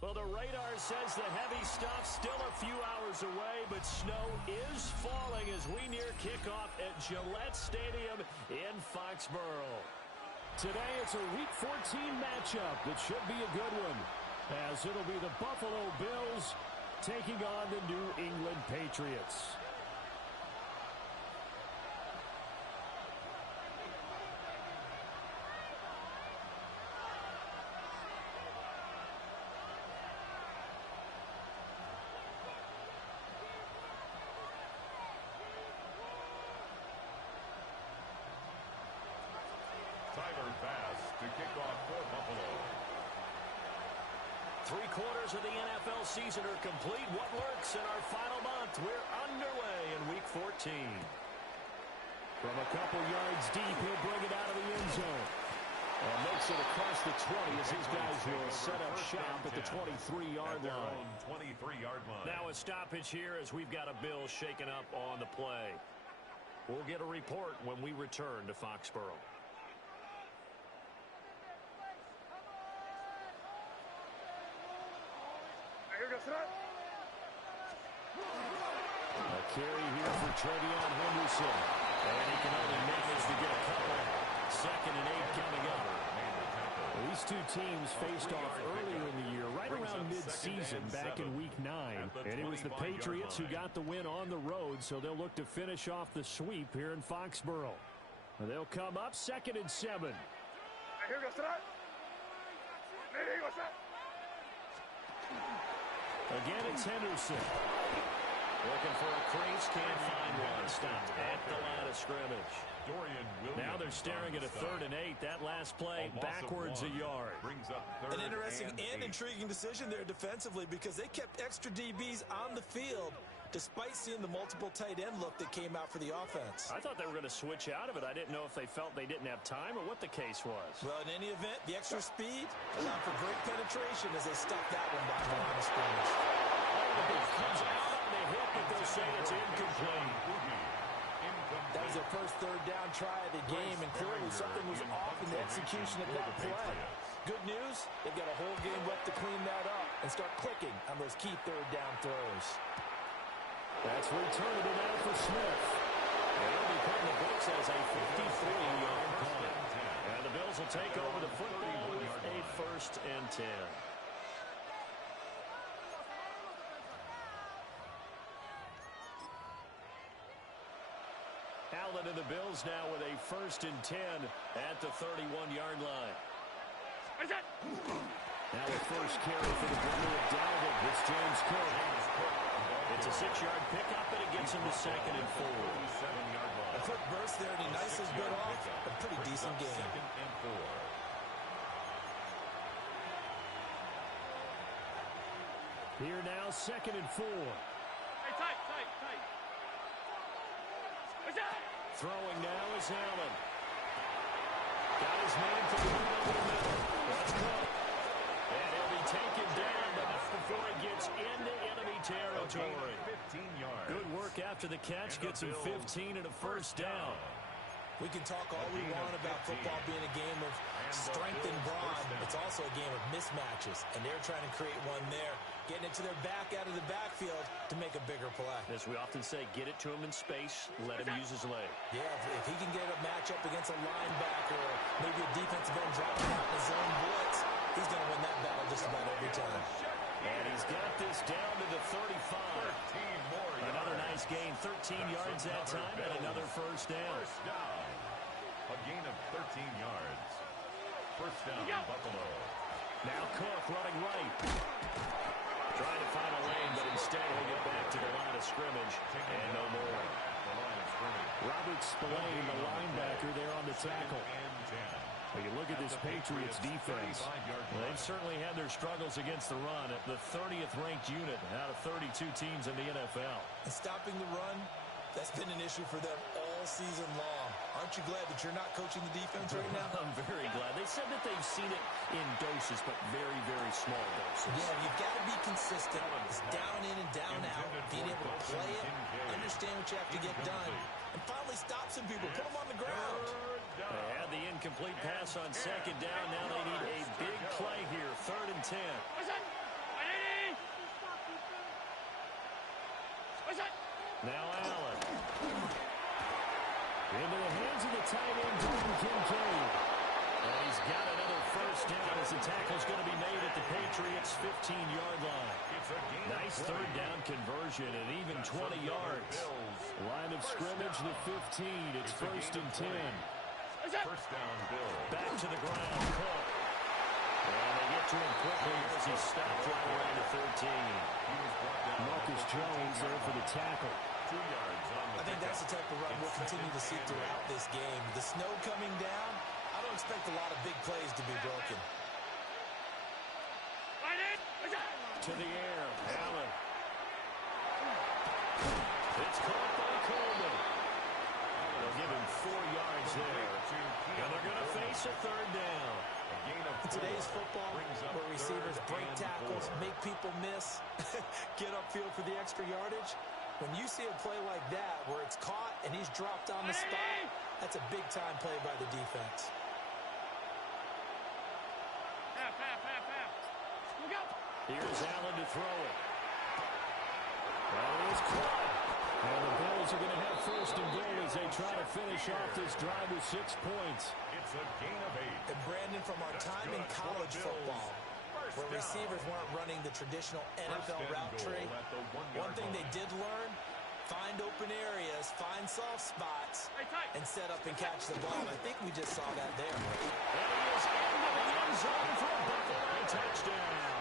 Well, the radar says the heavy stuff still a few hours away, but snow is falling as we near kickoff at Gillette Stadium in Foxborough. Today it's a Week 14 matchup that should be a good one, as it'll be the Buffalo Bills taking on the New England Patriots. To kick off for Buffalo. 3/4 of the NFL season are complete. What works in our final month? We're underway in Week 14. From a couple yards deep, he'll bring it out of the end zone. And makes it across the 20 as his guys will set up shop at the 23-yard line. 23-yard line. Now a stoppage here as we've got a Bill shaken up on the play. We'll get a report when we return to Foxborough. A carry here for Trevion Henderson. And he can only manage to get a couple. 2nd and 8 coming up. These two teams faced off earlier in the year, right around mid-season, back in Week 9. And it was the Patriots who got the win on the road, so they'll look to finish off the sweep here in Foxborough. They'll come up 2nd and 7. Again, it's Henderson. Looking for a crease, can't find one. Stopped at the line of scrimmage. Now they're staring at a 3rd and 8. That last play backwards a yard. An interesting and intriguing decision there defensively because they kept extra DBs on the field despite seeing the multiple tight end look that came out for the offense. I thought they were going to switch out of it. I didn't know if they felt they didn't have time or what the case was. Well, in any event, the extra speed allowed for great penetration as they stopped that one by the line of scrimmage. Comes out on the hit, but they'll say it's incomplete. That was their first 3rd down try of the game, and clearly something was off in the execution of that play. Good news, they've got a whole game left to clean that up and start clicking on those key 3rd down throws. That's returnable now for Smith. And it'll be put in the books as a 53-yard punt. And the Bills will take over the football with a 1st and 10. Allen and the Bills now with a 1st and 10 at the 31-yard line. Now a first carry for the brother of Dalvin. It's James Cook. It's a 6-yard pickup, and it gets him to 2nd and 4. A quick burst there, and he nicely bit off a pretty decent game. Here now, 2nd and 4. Tight. Throwing now is Allen. Got his man to the middle. That's Cook. And he'll be taken down, but not before it gets into enemy territory. 15 yards. Good work after the catch. Gets him 15 and a 1st down. We can talk all we want about football being a game of strength and brawn. It's also a game of mismatches, and they're trying to create one there, getting it to their back out of the backfield to make a bigger play. As we often say, get it to him in space, let him use his leg. Yeah, if he can get a matchup against a linebacker or maybe a defensive end dropping out in his zone blitz, he's going to win that battle just about every time. And he's got this down to the 35. Another nice gain, 13 yards that time, and another 1st down. A gain of 13 yards. 1st down, Buffalo. Now Cook running right. Trying to find a lane, but instead he'll get back to the line of scrimmage. And no more. Robert Spillane, the linebacker, there on the tackle. When you look at this Patriots defense, they've certainly had their struggles against the run at the 30th ranked unit out of 32 teams in the NFL. And stopping the run, that's been an issue for them all season long. Aren't you glad that you're not coaching the defense right now? I'm very glad. They said that they've seen it in doses, but very, very small doses. Yeah, you've got to be consistent. It's down in and down out, being able to play it, understand what you have to get done, and finally stop some people, put them on the ground. They had the incomplete pass on 2nd down. Now they need a big play here, 3rd and 10. Now Allen. Into the hands of the tight end, Jordan Kincaid. And he's got another first down as the tackle's going to be made at the Patriots' 15-yard line. Nice third down conversion and even 20 yards. Line of scrimmage, the 15. It's first and 10. First down, Bill. Back to the ground, Cook. And they get to him quickly as he stopped right around the 13. Marcus Jones there for the tackle. 2 yards on the I think that's the type of run we'll continue to see throughout this game. The snow coming down, I don't expect a lot of big plays to be broken. To the air, Allen. It's caught by Coleman. They'll give him 4 yards there. And they're going to face a third down. In today's football, where receivers break tackles, make people miss, get upfield for the extra yardage, when you see a play like that where it's caught and he's dropped on the spot, that's a big-time play by the defense. Here's Allen to throw it. Well, it is caught. And the Bills are going to have first and goal as they try to finish off this drive with 6 points. It's a gain of 8. And Brandon, from our time in college football, where receivers weren't running the traditional NFL route tree, one thing they did learn, find open areas, find soft spots, and set up and catch the ball. I think we just saw that there. And he is into the end zone for a Buffalo touchdown.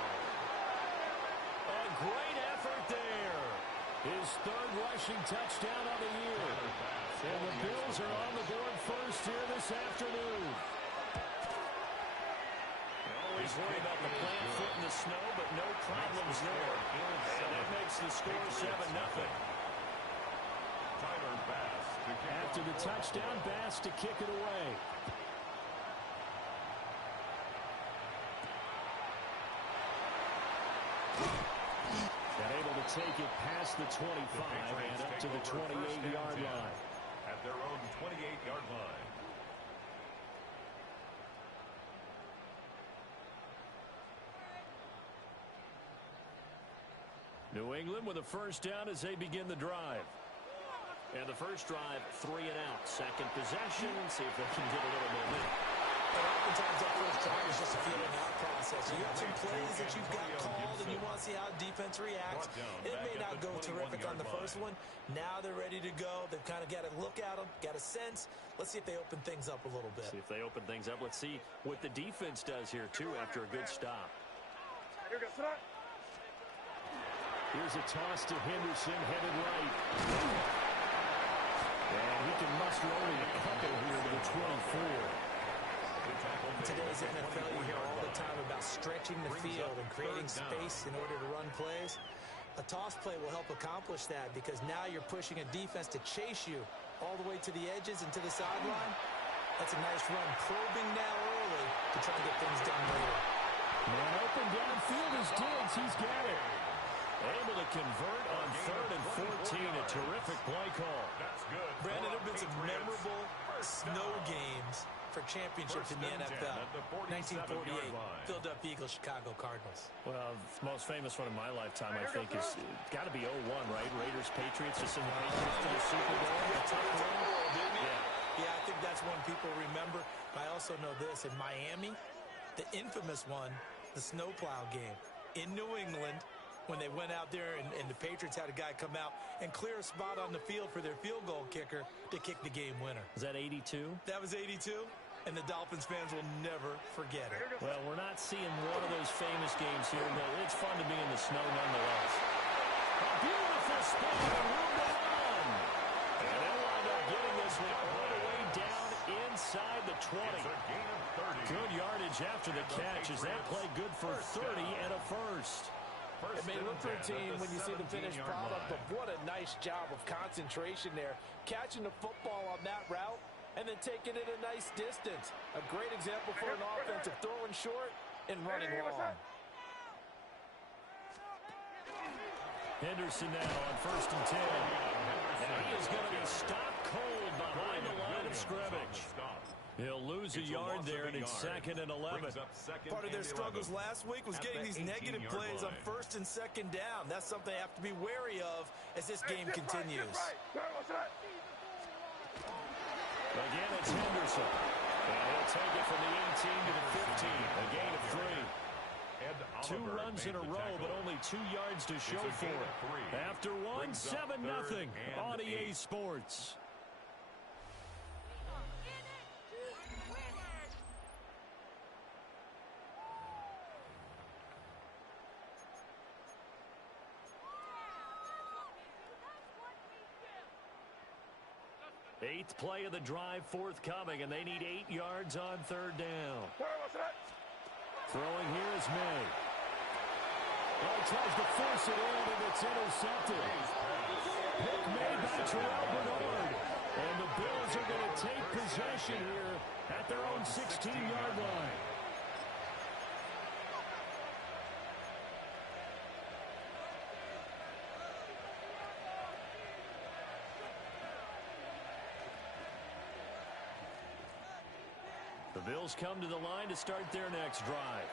A great effort there. His third rushing touchdown of the year. And the Bills are on the board first here this afternoon. Always worry about the plant foot in the snow, but no problems there. And that makes the score 7-0. After the touchdown, Bass to kick it away. And able to take it past the 25 and up to the 28-yard line. At their own 28-yard line. New England with a first down as they begin the drive. And the first drive, 3 and out. Second possession, see if they can get a little momentum. And oftentimes that first drive is just a feeling out process. You have some plays that you've got called and you want to see how defense reacts. It may not go terrific on the first one. Now they're ready to go. They've kind of got to look at them, got a sense. Let's see if they open things up a little bit. See if they open things up. Let's see what the defense does here, too, after a good stop. Here's a toss to Henderson, headed right. And he can muster only a couple here to the 24. In today's NFL, you hear all the time about stretching the field and creating space in order to run plays. A toss play will help accomplish that because now you're pushing a defense to chase you all the way to the edges and to the sideline. That's a nice run, probing now early to try and get things done later. Man open downfield is Diggs. He's got it. Able to convert on 3rd and 14. A terrific play call. That's good. Brandon, there have been some memorable snow games for championships in the NFL. 1948, Philadelphia Eagles, Chicago Cardinals. Well, the most famous one in my lifetime, I think, is got to be 01, right? Raiders, Patriots, just in the Patriots to the Super Bowl. Yeah, I think that's one people remember. I also know this. In Miami, the infamous one, the snowplow game in New England, when they went out there and the Patriots had a guy come out and clear a spot on the field for their field goal kicker to kick the game winner. Is that 82? That was 82, and the Dolphins fans will never forget it. Well, we're not seeing one of those famous games here, but it's fun to be in the snow nonetheless. A beautiful spin and room to run. And they'll wind up getting this one all the way down inside the 20. Good yardage after the catch as that play good for 30 and a first. It may look routine when you see the finished product, but what a nice job of concentration there. Catching the football on that route and then taking it a nice distance. A great example for an offense of throwing short and running long. Henderson now on 1st and 10. And he is going to be stopped cold behind the line of scrimmage. He'll lose a yard there, and it's 2nd and 11. Part of their struggles last week was getting these negative plays on 1st and 2nd down. That's something they have to be wary of as this game continues. Again, it's Henderson. And he'll take it from the 18 to the 15, a gain of 3. 2 runs in a row, but only 2 yards to show for it. After one, 7-0 on EA Sports. Eighth play of the drive forthcoming, and they need 8 yards on 3rd down. Throwing here is May. Well, tries to force it in, and it's intercepted. Pick made by Terrell Bernard. And the Bills are going to take possession here at their own 16-yard line. The Bills come to the line to start their next drive.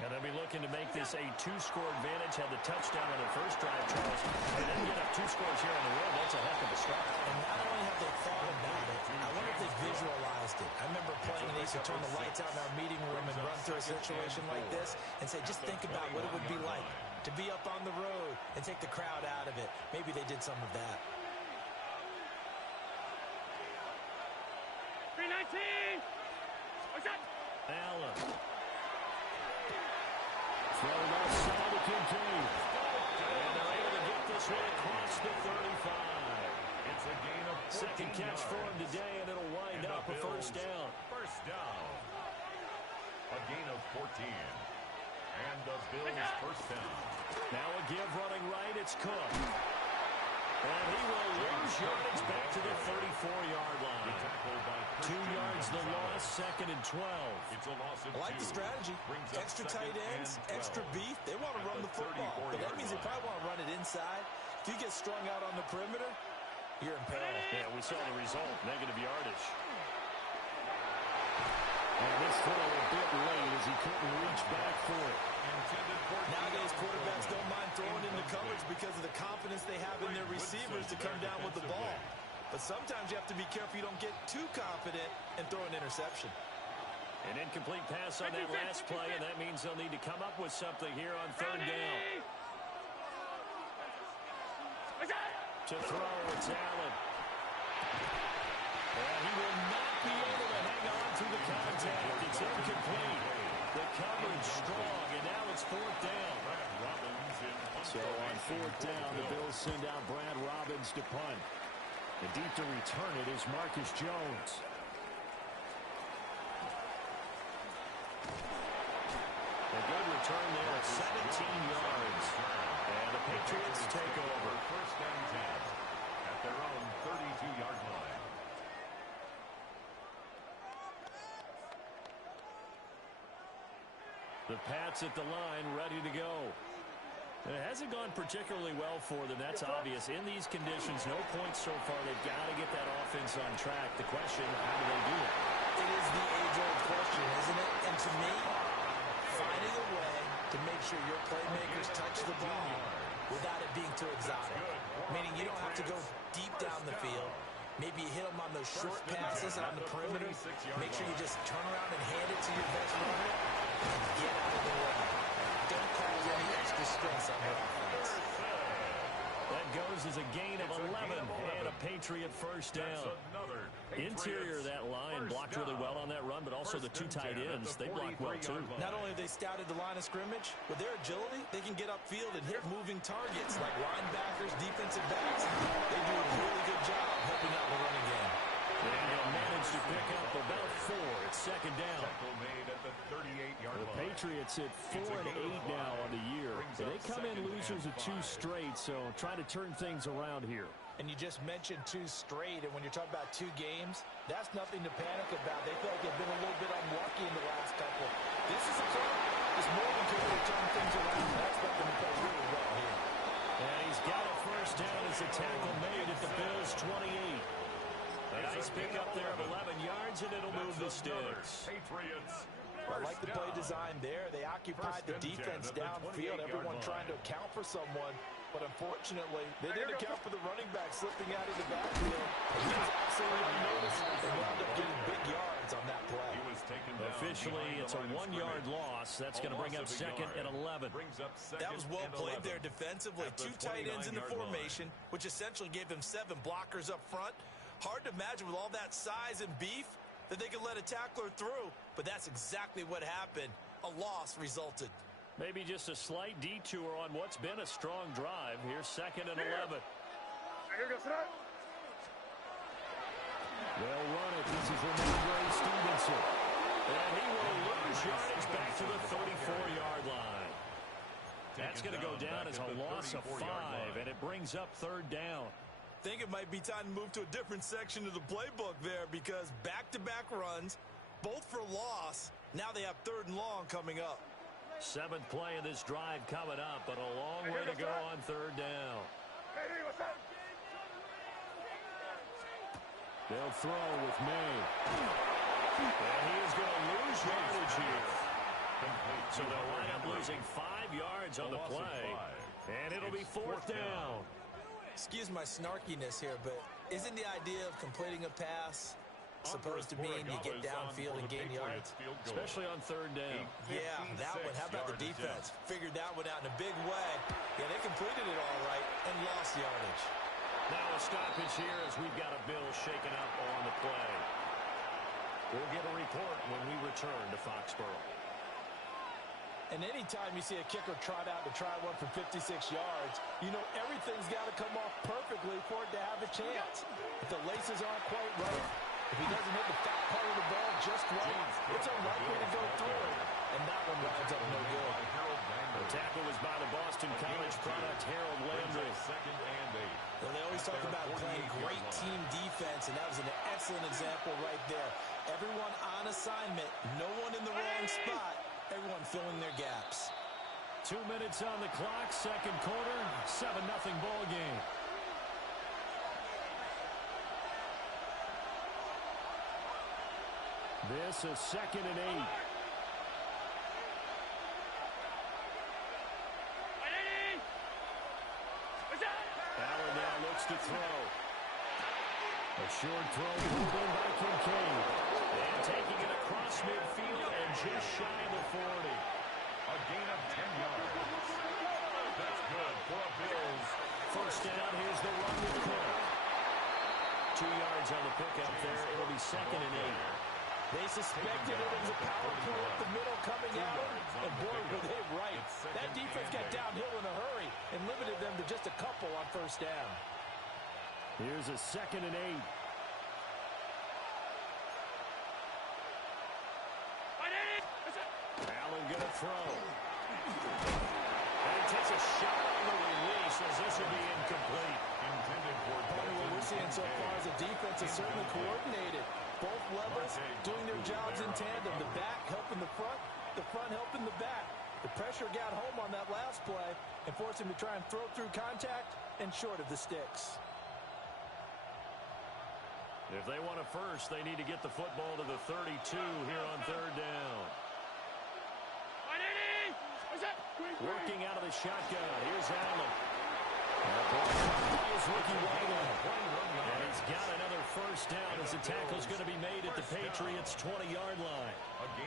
And they'll be looking to make this a 2-score advantage. Had the touchdown on their first drive, Charles. They didn't get up 2 scores here on the road. That's a heck of a start. And not only have they thought about it, I wonder if they visualized it. I remember playing and they used to turn the lights out in our meeting room and run through a situation like this and say, just think about what it would be like to be up on the road and take the crowd out of it. Maybe they did some of that. 319! Allen. Throw left side to Kincaid. And they're able to get this one across the 35. It's a gain of 14 Second catch for him today, and it'll wind up a first down. First down. A gain of 14. And the Bills first down. Now a give running right. It's Cook. And he will lose yardage back to the 34-yard line. 2 yards the loss, 2nd and 12. It's a loss of I like the strategy. Extra tight ends, extra beef. They want to run the football. But that means they probably want to run it inside. If you get strung out on the perimeter, you're in peril. Yeah, we saw the result. Negative yardage. And this throw a bit late as he couldn't reach back for it. Nowadays, quarterbacks don't mind throwing into coverage because of the confidence they have in their receivers to come down with the ball. But sometimes you have to be careful you don't get too confident and throw an interception. An incomplete pass on that last play, and that means they'll need to come up with something here on 3rd down. To throw, it's Allen. And he will not be able to hang on through the contact. It's incomplete. The coverage strong, and now it's 4th down. So on 4th down, the Bills send out Brad Robbins to punt. And deep to return it is Marcus Jones. A good return there at 17 yards. And the Patriots take over. First and 10 at their own 32-yard line. The Pats at the line, ready to go. It hasn't gone particularly well for them. That's obvious. In these conditions, no points so far. They've got to get that offense on track. The question, how do they do it? It is the age-old question, isn't it? And to me, finding a way to make sure your playmakers touch the ball without it being too exotic. Meaning you don't have to go deep down the field. Maybe you hit them on those short passes on the perimeter. Make sure you just turn around and hand it to your best runner and get out of the way. Don't cause any extra stress on their offense. That goes as a gain of 11 and a Patriot first down. Interior of that line blocked really well on that run, but also the 2 tight ends, they block well too. Not only have they scouted the line of scrimmage, with their agility, they can get upfield and hit moving targets like linebackers, defensive backs. They do a really good job helping out the running game. And they'll manage to pick up about 4 at 2nd down. The Patriots at 4-8 now on the year. They come in losers of 2 straight, so try to turn things around here. And you just mentioned 2 straight, and when you're talking about 2 games, that's nothing to panic about. They feel like they've been a little bit unlucky in the last couple. This is a club that's more than capable of turning things around. I expect them to play really well here. And he's got a first down as a tackle made at the Bills' 28. A nice pickup there of 11 yards, and it'll move the sticks. Patriots. I like the play design there. They occupied the defense downfield, everyone trying to account for someone. But unfortunately, they didn't account for the running back slipping out of the backfield. He was absolutely unnoticed and wound up getting big yards on that play. Officially, it's a 1-yard loss. That's going to bring up 2nd and 11. That was well played there defensively. 2 tight ends in the formation, which essentially gave them 7 blockers up front. Hard to imagine with all that size and beef that they could let a tackler through, but that's exactly what happened. A loss resulted. Maybe just a slight detour on what's been a strong drive. Here's 2nd and 11. They'll run it. This is Ramondre Stevenson. And he will lose yardage back to the 34-yard line. That's going to go down as a loss of 5, and it brings up 3rd down. Think it might be time to move to a different section of the playbook there, because back-to-back runs, both for loss. Now they have 3rd and long coming up. 7th play of this drive coming up, but a long way to go on 3rd down. They'll throw with May. And he is going to lose yardage here. So they'll wind up losing 5 yards on the play. And it'll be 4th down. Excuse my snarkiness here, but isn't the idea of completing a pass supposed to mean you get downfield and gain yards? Especially on 3rd down. Yeah, that one. How about the defense? Figured that one out in a big way. Yeah, they completed it all right and lost yardage. Now a stoppage here as we've got a Bill shaken up on the play. We'll get a report when we return to Foxborough. And anytime you see a kicker trot out to try one for 56 yards, you know everything's got to come off perfectly for it to have a chance. If the laces aren't quite right, if he doesn't hit the fat part of the ball just right, it's unlikely to go through. And that one winds up no good. The tackle was by the Boston College product, Harold Landry. Well, they always talk about playing great team defense, and that was an excellent example right there. Everyone on assignment, no one in the wrong spot, everyone filling their gaps. 2 minutes on the clock, 2nd quarter, 7-0 ball game. This is 2nd and 8. Allen now looks to throw. A short throw pulled in by Kincaid. And taking it across midfield and just shy of the 40. A gain of 10 yards. That's good for a Bills. 1st down, here's the run with Cook. 2 yards on the pickup there. It'll be 2nd and 8. They suspected it was a power play up the middle coming out, and boy, were they right. That defense got downhill in a hurry and limited them to just a couple on 1st down. Here's a 2nd and 8. Allen gonna throw. And he takes a shot on the release as this will be incomplete. Intended for What we're seeing so far is the defense is certainly coordinated. Both levels doing their jobs in tandem. The back helping the front helping the back. The pressure got home on that last play and forced him to try and throw through contact and short of the sticks. If they want a first, they need to get the football to the 32 here on 3rd down. Working out of the shotgun. Here's Allen. Here's Ricky Whitehead. And he's got another 1st down as the tackle's going to be made at the Patriots' 20-yard line.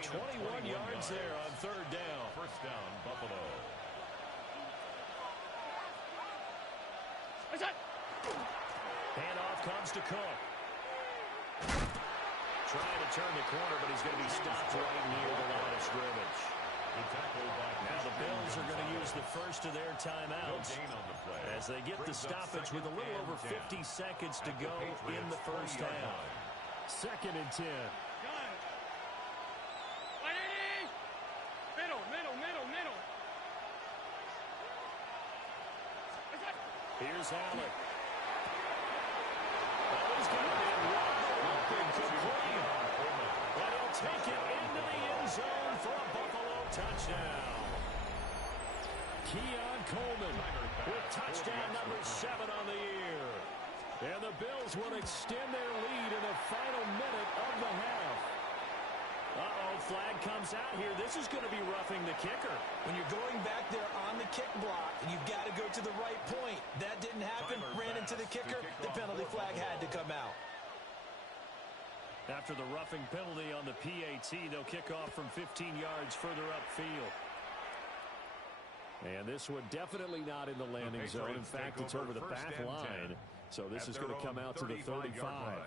21 yards there on 3rd down. 1st down, Buffalo. Handoff comes to Cook. Trying to turn the corner, but he's going to be stopped right near the line of scrimmage. Now the Bills are going to use the first of their timeouts as they get the stoppage with a little over 50 seconds to go in the 1st half. 2nd and 10. Here's Allen. He's going to be wide open, complete. And he'll take it into the end zone for a Buffalo touchdown. Keon Coleman with touchdown number 7 on the year. And the Bills will extend their lead in the final minute of the half. Uh-oh, flag comes out here. This is going to be roughing the kicker. When you're going back there on the kick block, you've got to go to the right point. That didn't happen. Ran into the kicker. The penalty flag had to come out. After the roughing penalty on the PAT, they'll kick off from 15 yards further upfield. And this one definitely not in the landing zone. In fact, it's over the back line. So this is going to come out to the 35.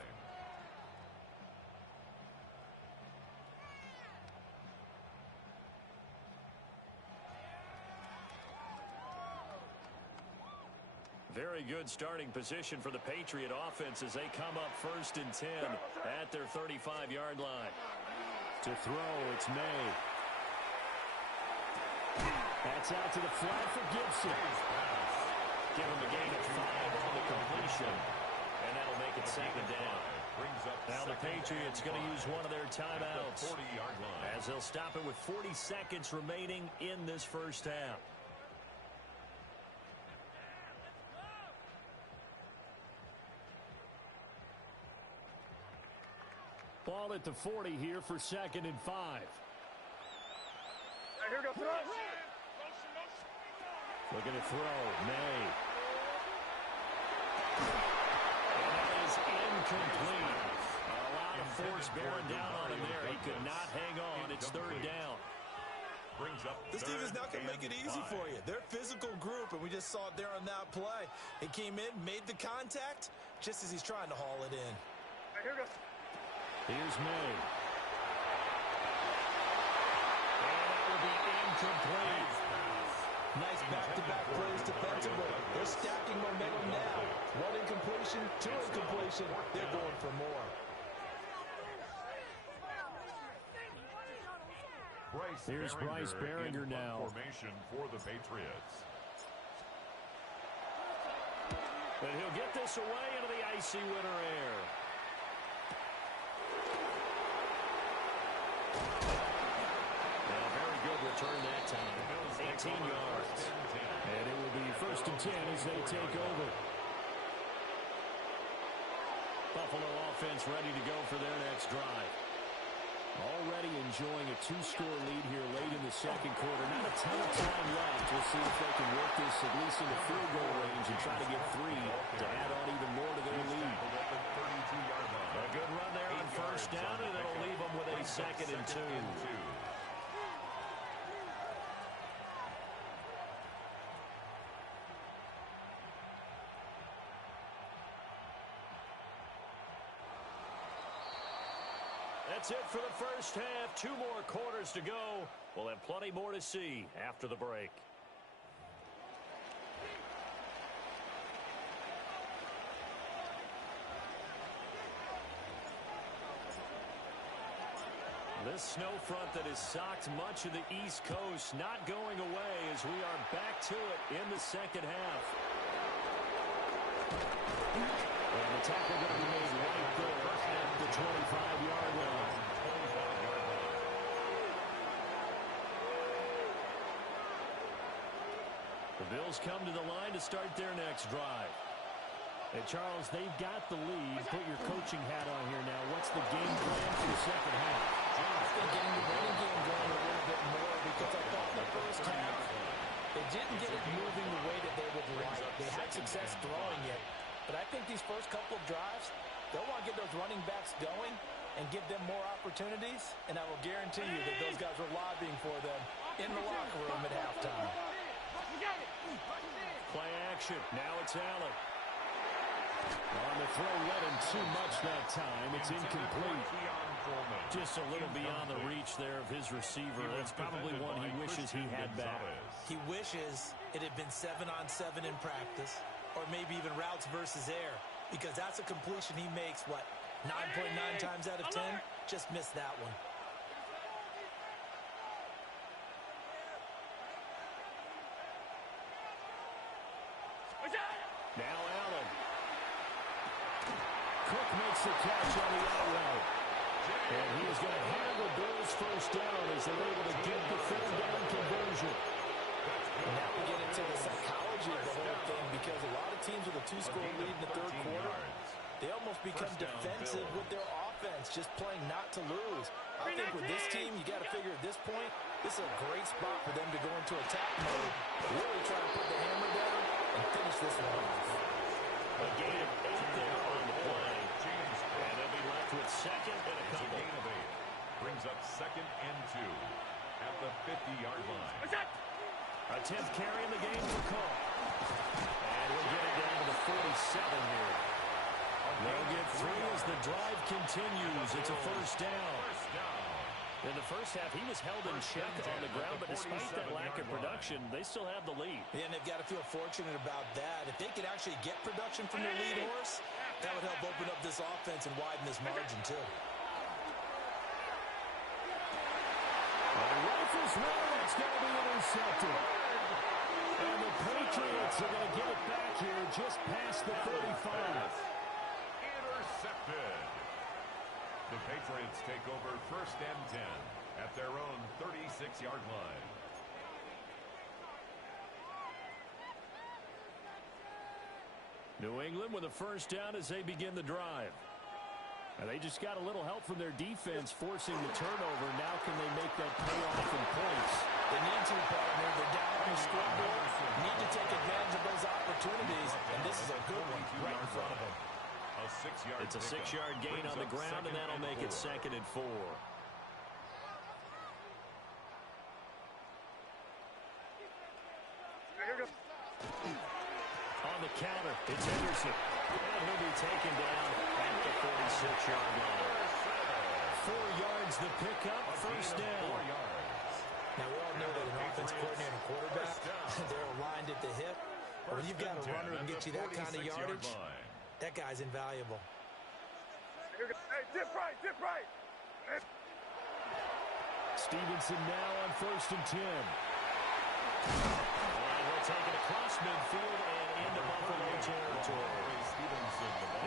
Very good starting position for the Patriot offense as they come up 1st and 10 at their 35-yard line. To throw, it's May. That's out to the flat for Gibson. Give him a gain of 5 on the completion. And that'll make it 2nd down. Now the Patriots going to use one of their timeouts as they'll stop it with 40 seconds remaining in this first half. Ball at the 40 here for 2nd and 5. Here we go, throw. Looking to throw, May. And that is incomplete. A lot of force bearing down on him there. He could not hang on. It's 3rd down. This team is not going to make it easy for you. They're a physical group, and we just saw it there on that play. He came in, made the contact, just as he's trying to haul it in. Here we go. Here's May. And that will be incomplete. Nice back-to-back plays defensively. They're stacking momentum now. 1 incompletion, 2 incompletion. They're going for more. Here's Bryce Behringer now. Formation for the Patriots. But he'll get this away into the icy winter air. Very good return that time. 18 yards. And it will be 1st and 10 as they take over. Buffalo offense ready to go for their next drive. Already enjoying a 2-score lead here late in the 2nd quarter. Not a ton of time left. We'll see if they can work this at least in the field goal range and try to get 3 to add on even more to their lead. A good run there on 1st down, and it'll leave them with a 2nd and 2. That's it for the first half. 2 more quarters to go. We'll have plenty more to see after the break. This snow front that has socked much of the East Coast not going away as we are back to it in the 2nd half. And the tackle going to be made right there at the 25-yard line. The Bills come to the line to start their next drive. And Charles, they've got the lead. Put your coaching hat on here now. What's the game plan for the 2nd half? I think getting the running game going a little bit more because I thought in the first half they didn't get it moving the way that they would like. They had success throwing it. But I think these first couple of drives, they'll want to get those running backs going and give them more opportunities. And I will guarantee you that those guys were lobbying for them in the locker room at halftime. Play action. Now it's Allen. On the throw, led him too much that time. It's incomplete. Just a little beyond the reach there of his receiver. That's probably one he wishes he had back. He wishes it had been 7-on-7 in practice, or maybe even routes versus air, because that's a completion he makes, what, 9.9 times out of 10? Just missed that one. Now Allen. Cook makes the catch on the out route. And he is going to have the Bills first down as they're able to get the 3rd down conversion. Now we get into the psychology of the whole thing because a lot of teams with a 2-score lead in the 3rd quarter, become defensive with their offense, just playing not to lose. I think with this team, you got to figure at this point, this is a great spot for them to go into attack mode, really try to put the hammer down and finish this one off. A gain of 8 there on the play. And they'll be left with second and a couple. Gain of 8 brings up 2nd and 2 at the 50-yard line. A 10th carry in the game for Cole. And we'll get it down to the 47 here. They'll get 3 as the drive continues. It's a first down. In the first half, he was held in check on the ground, but despite that lack of production, they still have the lead. Yeah, and they've got to feel fortunate about that. If they could actually get production from their lead horse, that would help open up this offense and widen this margin, too. Rifles one, it's going to be intercepted. And the Patriots are going to get it back here just past the 35. Intercepted. The Patriots take over 1st and 10 at their own 36-yard line. New England with a first down as they begin the drive. And they just got a little help from their defense forcing the turnover. Now can they make that pay off in points? They need to, partner. They're down on the scoreboard. Need to take advantage of those opportunities, and this is a good one right in front of them. It's a 6-yard gain on the ground, and that'll make it 2nd and 4. On the counter, it's Henderson. And he'll be taken down at the 46-yard line. 4 yards the pickup, first down. Now, we all know that an offensive coordinator and quarterback, they're aligned at the hip. But when you've got a runner who can get you that kind of yardage, that guy's invaluable. Hey, dip right. Stevenson now on 1st and 10. And he'll take it across midfield and into Buffalo territory.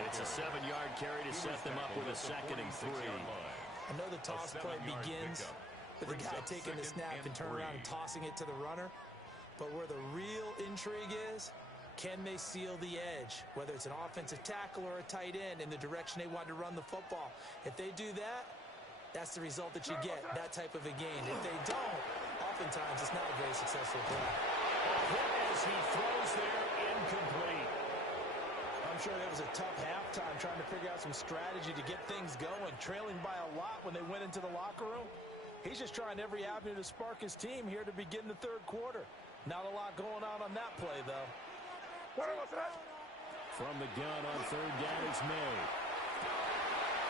It's a 7-yard carry to set them up with a 2nd and 3. I know the toss play begins with the guy taking the snap and turn around and tossing it to the runner. But where the real intrigue is, can they seal the edge, whether it's an offensive tackle or a tight end, in the direction they want to run the football? If they do that, that's the result that you get, that type of a gain. If they don't, oftentimes it's not a very successful play. As he throws there, incomplete. I'm sure that was a tough halftime trying to figure out some strategy to get things going, trailing by a lot when they went into the locker room. He's just trying every avenue to spark his team here to begin the 3rd quarter. Not a lot going on that play, though. From the gun on 3rd down, it's May.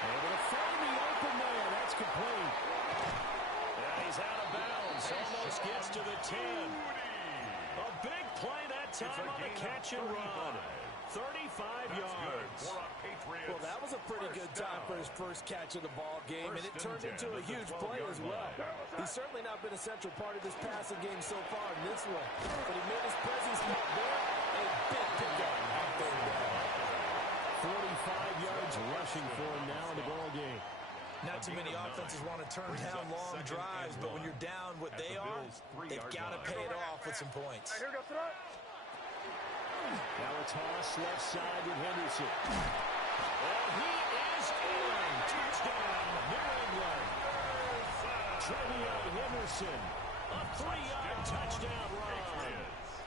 Able to find the open man. That's complete. And he's out of bounds. Almost gets to the 10. A big play that time on the catch and run. 35 yards. Well, that was a pretty good time for his first catch of the ball game, and it turned into a huge play as well. He's certainly not been a central part of this passing game so far in this one, but he made his presence felt there. A big pickup out there. 45 yards rushing for him now in the ball game. Not too many offenses want to turn down long drives, but when you're down what they are, they've got to pay it off with some points. Now a toss left side with Henderson. Well, he is in. Touchdown, New England. Trevion Henderson. A 3-yard touchdown run.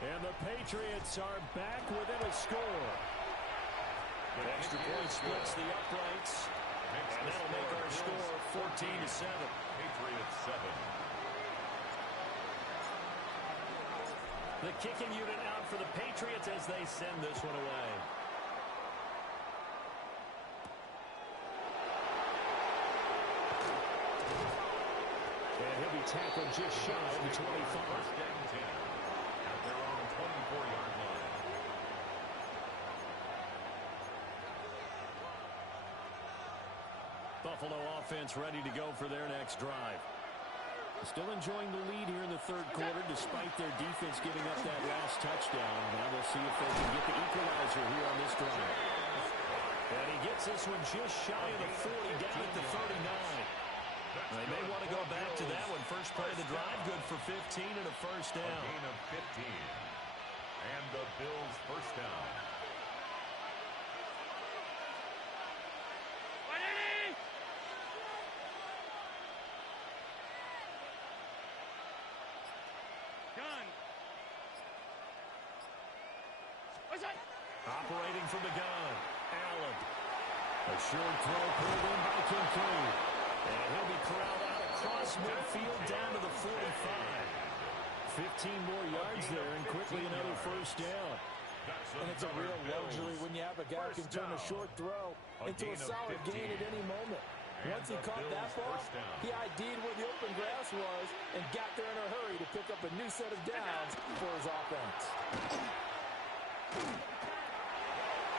And the Patriots are back within a score. An extra point splits the uprights. And that'll make our score 14-7. Patriots 7. The kicking unit out for the Patriots as they send this one away. And he'll be tackled just shy of the 25. At their own 24-yard line. Buffalo offense ready to go for their next drive. Still enjoying the lead here in the 3rd quarter despite their defense giving up that last touchdown. Now we'll see if they can get the equalizer here on this drive. And he gets this one just shy of the 40, down at the 39. They may want to go back to that one. First play of the drive, good for 15 and a first down. A gain of 15. And the Bills first down. Operating from the gun, Allen. A short throw pulled in by Kincaid. And he'll be corralled out across midfield down to the 45. 15 more yards there and quickly another first down. And it's a real luxury when you have a guy who can turn a short throw into a solid gain at any moment. Once he caught that ball, he ID'd where the open grass was and got there in a hurry to pick up a new set of downs for his offense.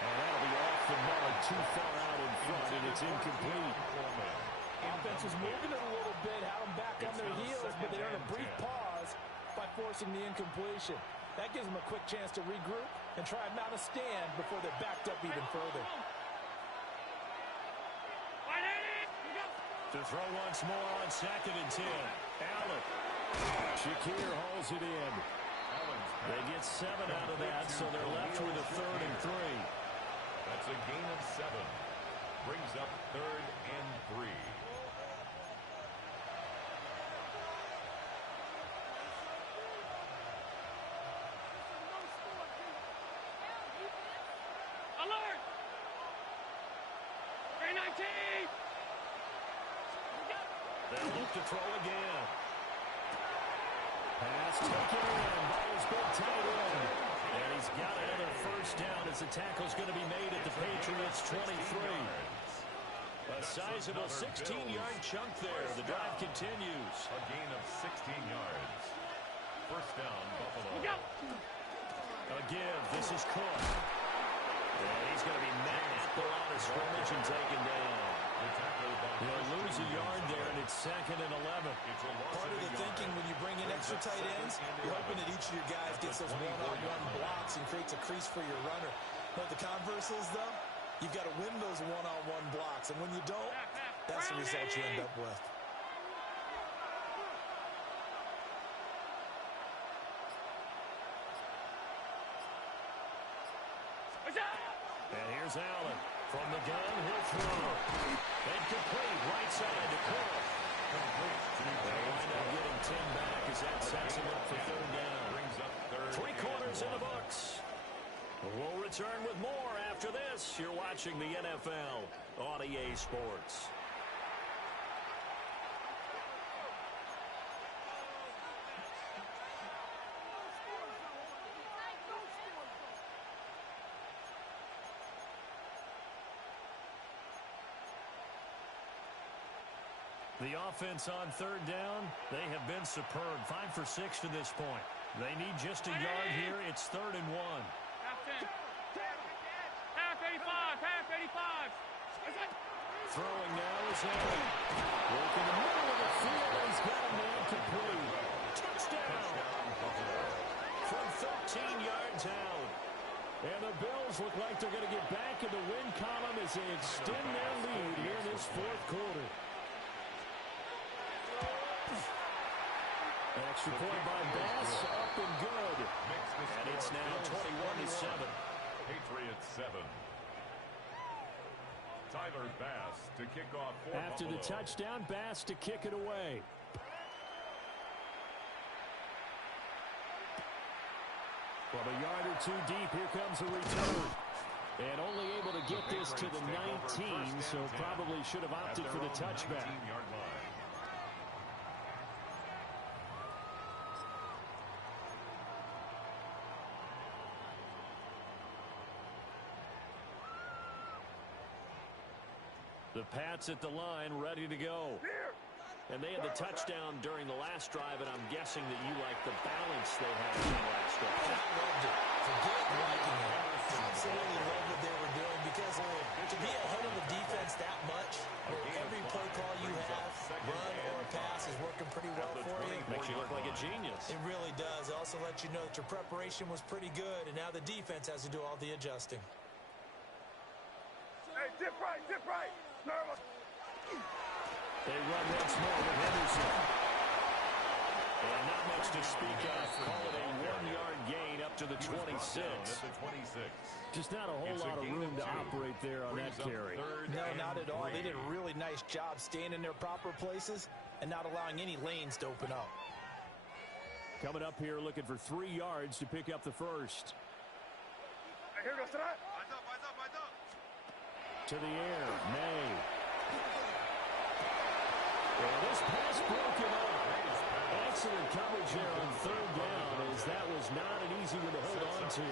And that'll be off the mark, too far out in front, and it's incomplete. Offense was moving it a little bit, had them back on their heels, but they earned a brief pause by forcing the incompletion. That gives them a quick chance to regroup and try and mount a stand before they're backed up even further. To throw once more on 2nd and 10. Allen. Shakir hauls it in. They get 7 out of that, so they're left with a 3rd and 3. That's a gain of 7. Brings up 3rd and 3. Alert! 319! They'll look to throw again. Pass taken in by his big tight end. And he's got another first down as the tackle's going to be made at the Patriots' 23. A sizable 16-yard chunk there. The drive continues. A gain of 16 yards. First down, Buffalo. Again, this is Cook. And he's going to be met at the line of scrimmage and taken down. He'll lose a yard there, and it's 2nd and 11. Part of the thinking when you bring in extra tight ends, you're hoping that each of your guys gets those one-on-one blocks and creates a crease for your runner. But the converse is, though, you've got to win those one-on-one blocks. And when you don't, that's the result you end up with. And here's Allen. From the gun, he'll throw. Incomplete, right side to Cook. They'll wind up getting 10 back as that sets him up for 3rd down. Brings up 3rd. 3 quarters in the books. We'll return with more after this. You're watching the NFL on EA Sports. The offense on 3rd down, they have been superb. 5 for 6 to this point. They need just a yard here. It's 3rd and 1. Half 10. Half 85. Half 85. Throwing now is Allen. Working the middle of the field. He's got a man complete. Touchdown. From 13 yards out. And the Bills look like they're going to get back in the win column as they extend their lead here in this 4th quarter. An extra point by Bass, up and good. And it's now 21-7. Patriots 7. Tyler Bass to kick off for After Buffalo. the touchdown, Bass to kick it away. From a yard or 2 deep, here comes a return. And only able to get this to the 19, so probably should have opted for the touchback. The Pats at the line, ready to go. And they had the touchdown during the last drive, and I'm guessing that you like the balance they had in the last drive. I loved it. Forget liking it. Absolutely loved what they were doing because to be ahead of the defense that much, where every play call you have, run or pass, is working pretty well for you. Makes you look like a genius. It really does. It also lets you know that your preparation was pretty good, and now the defense has to do all the adjusting. Hey, dip right, dip right. They run once more with Henderson. And not much to speak of. Call it a 1-yard gain up to the 26. Just not a whole lot of room to operate there on that carry. No, not at all. They did a really nice job staying in their proper places and not allowing any lanes to open up. Coming up here looking for 3 yards to pick up the first. Hey, To the air, May. And this pass broken up. Excellent coverage there on third down, as that was not an easy one to hold on to.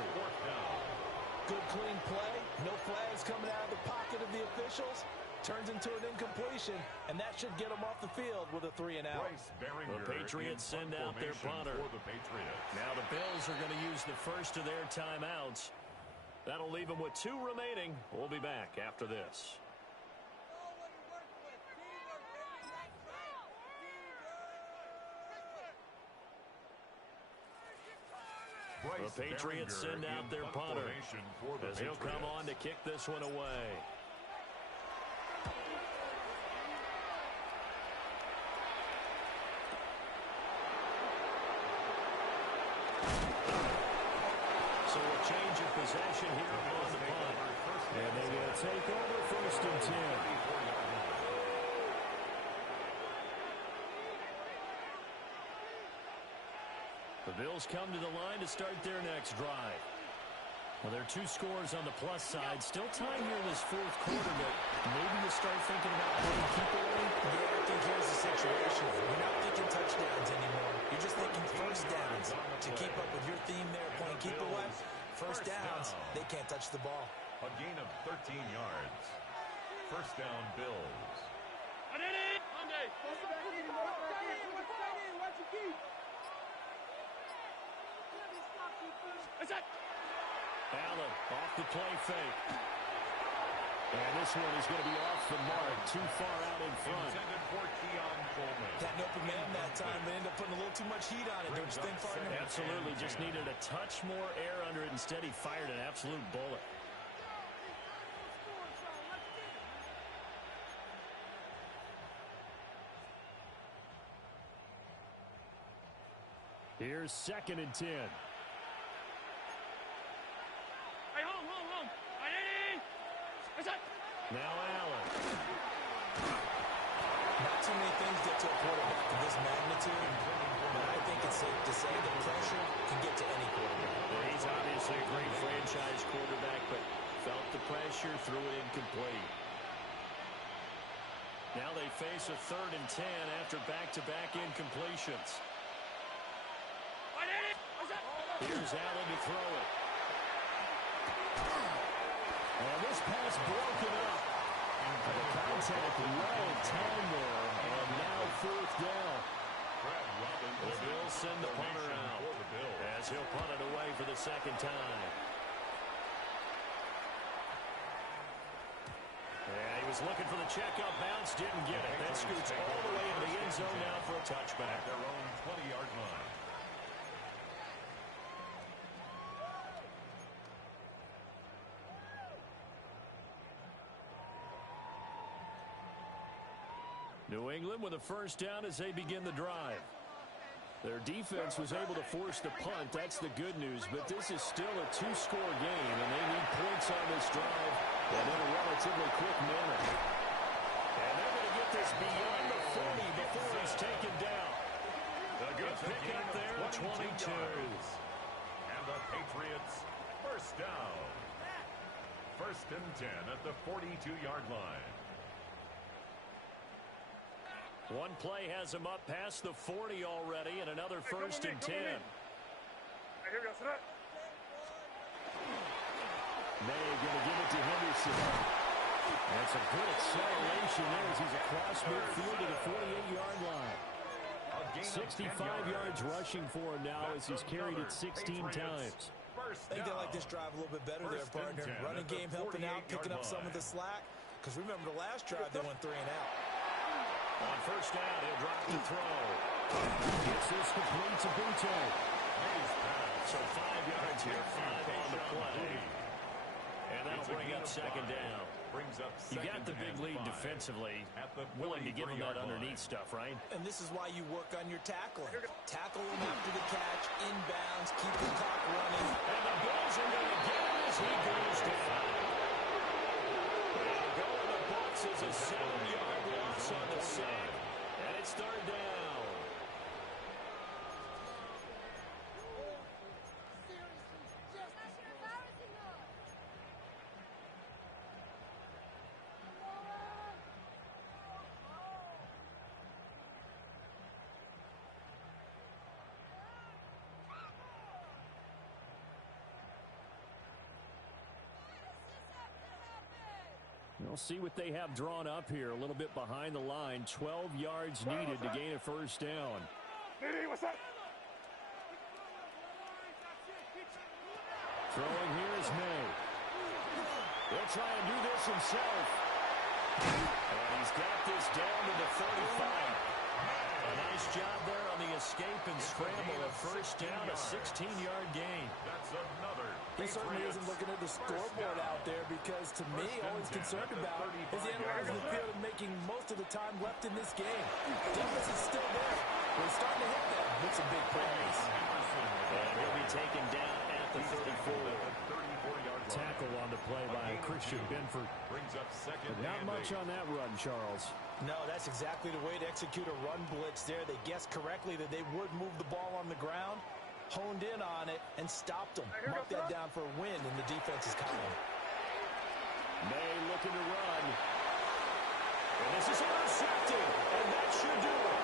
Good clean play. No flags coming out of the pocket of the officials. Turns into an incompletion, and that should get them off the field with a 3 and out. The Patriots send out their punter. Now the Bills are going to use the first of their timeouts. That'll leave them with 2 remaining. We'll be back after this. The Patriots send out their punter as he'll come on to kick this one away. So a change of possession here on the punt. And they will take over first and 10. The Bills come to the line to start their next drive. Well, there are 2 scores on the plus side. Still time here in this fourth quarter, but maybe you start thinking about playing keep away. Yeah, I think here's the situation. You're not thinking touchdowns anymore. You're just thinking first downs. To keep up with your theme there, playing keep away, first downs, they can't touch the ball. A gain of 13 yards. First down, Bills. Allen off the play fake. And this one is going to be off the mark, too far out in front. Had an open man that time, but ended up putting a little too much heat on it, don't you think, partner? Absolutely, just needed a touch more air under it. Instead, he fired an absolute bullet. Here's 2nd and 10. Hey, home. Now Allen. Not too many things get to a quarterback of this magnitude, but I think it's safe to say that pressure can get to any quarterback. Well, he's obviously a great franchise quarterback, but felt the pressure, threw it incomplete. Now they face a 3rd and 10 after back-to-back incompletions. Here's Allen to throw it. And this pass broken up. The contact well timed there, and now 4th down. The Bills send the punter out as he'll punt it away for the 2nd time. And he was looking for the checkup bounce, didn't get it. That scoots all the way into the end zone now for a touchback. Their own 20-yard line. New England with a first down as they begin the drive. Their defense was able to force the punt. That's the good news, but this is still a 2-score game, and they need points on this drive and in a relatively quick manner. And they're going to get this beyond the 40 before he's taken down. A good pickup there, 22. And the Patriots first down. First and 10 at the 42-yard line. One play has him up past the 40 already, and another first and 10. May going to give it to Henderson. And some good acceleration there as he's across midfield to the 48-yard line. 65 yards rushing for him now as he's carried it 16 times. I think they like this drive a little bit better there, partner. Running game helping out, picking up some of the slack. Because remember the last drive, they went 3 and out. On first down, he'll drop the throw. Gets this complete to Butte. So 5 yards here, 5 on the play. And that'll bring up 2nd down. You got the big lead defensively, willing to give him that underneath stuff, right? And this is why you work on your tackling. Tackle him after the catch, inbounds, keep the clock running. And the Bills are going to get him as he goes down. They'll go in the box as a 7-yard loss on the sack. And it's 3rd down. We'll see what they have drawn up here. A little bit behind the line. 12 yards needed to gain a first down. What's that? Throwing here is May. He'll try and do this himself. And he's got this down to the 35. A nice job there on the escape and scramble. A first down, a 16-yard gain. That's another. He certainly isn't looking at the scoreboard out there because, to me, all he's concerned about is analyzing the field and making most of the time left in this game. Defense is still there. We're starting to hit them with some big plays. And he'll be taken down at the 34. Tackle on the play by Christian Benford. Brings up second. But not much on that run, Charles. No, that's exactly the way to execute a run blitz there. They guessed correctly that they would move the ball on the ground, honed in on it, and stopped them. Mark that down for a win in the defense's column. May looking to run. And this is intercepted, and that should do it.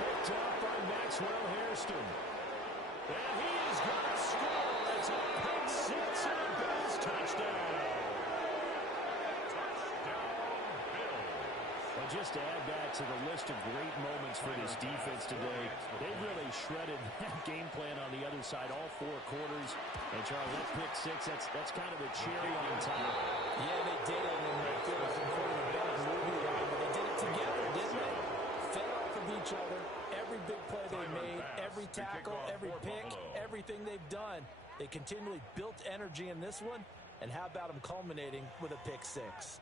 Picked up by Maxwell Hairston. And he is going to score. It's a pick six and a Bills touchdown. Well, just to add that to the list of great moments for this defense today, they really shredded that game plan on the other side all 4 quarters. And, Charles, that pick six, that's kind of a cherry on top. Yeah, they did it, and they did it before the big movie line, but they did it together, didn't they? Fed off of each other. Every big play they made, every tackle, every pick, everything they've done, they continually built energy in this one. And how about them culminating with a pick six?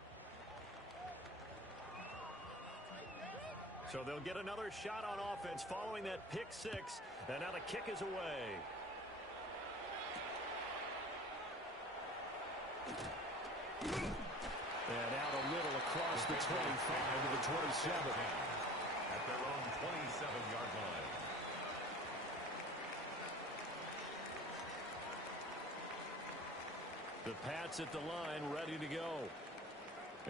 So they'll get another shot on offense following that pick six. And now the kick is away. And out a little across the 25 to the 27. At their own 27-yard line. The Pats at the line ready to go.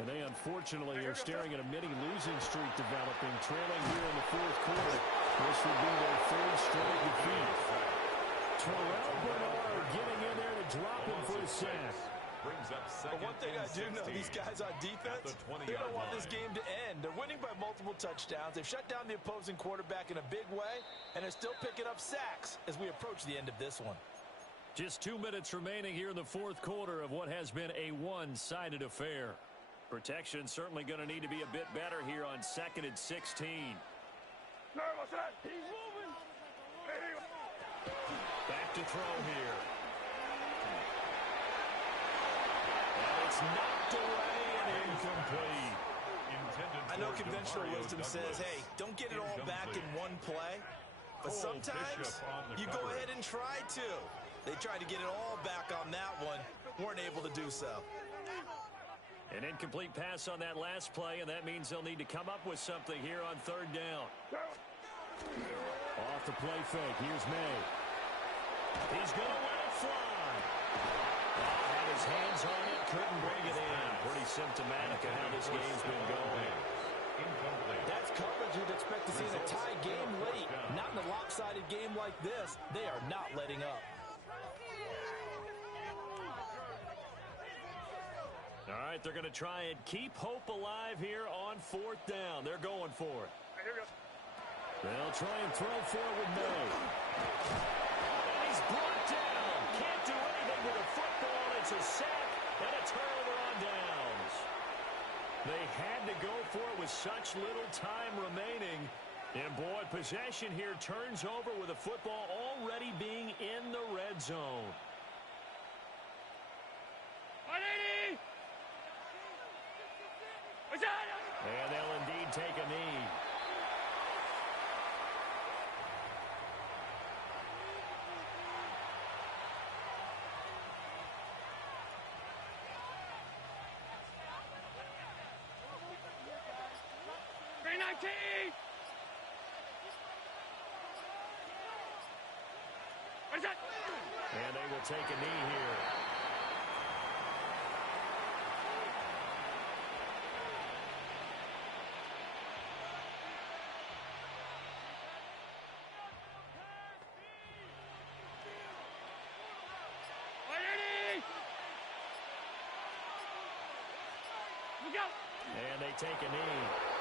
And they unfortunately are staring at a mini losing streak developing, trailing here in the 4th quarter. This would be their 3rd straight defeat. Terrell Bernard getting in there to drop him for a sack. But one thing I do know, these guys on defense, they don't want this game to end. They're winning by multiple touchdowns. They've shut down the opposing quarterback in a big way, and they're still picking up sacks as we approach the end of this one. Just 2 minutes remaining here in the 4th quarter of what has been a one-sided affair. Protection certainly going to need to be a bit better here on 2nd and 16. What's that? He's moving. Back to throw here. And it's knocked away and incomplete. I know conventional wisdom says, hey, don't get it all back in one play. But sometimes you go ahead and try to. They tried to get it all back on that one. Weren't able to do so. An incomplete pass on that last play, and that means they'll need to come up with something here on 3rd down. Off the play fake. Here's May. He's going to let it fly. Had his hands on it, couldn't bring it in. Pretty symptomatic of how this game's been going. That's coverage you'd expect to see in a tie game late. Not in a lopsided game like this. They are not letting up. All right, they're going to try and keep hope alive here on 4th down. They're going for it. They'll try and throw for it with May. And he's brought down. Can't do anything with a football. It's a sack and a turnover on downs. They had to go for it with such little time remaining. And, boy, possession here turns over with a football already being in the red zone. 180! And they'll indeed take a knee. And they will take a knee here. Look out. And they take a knee.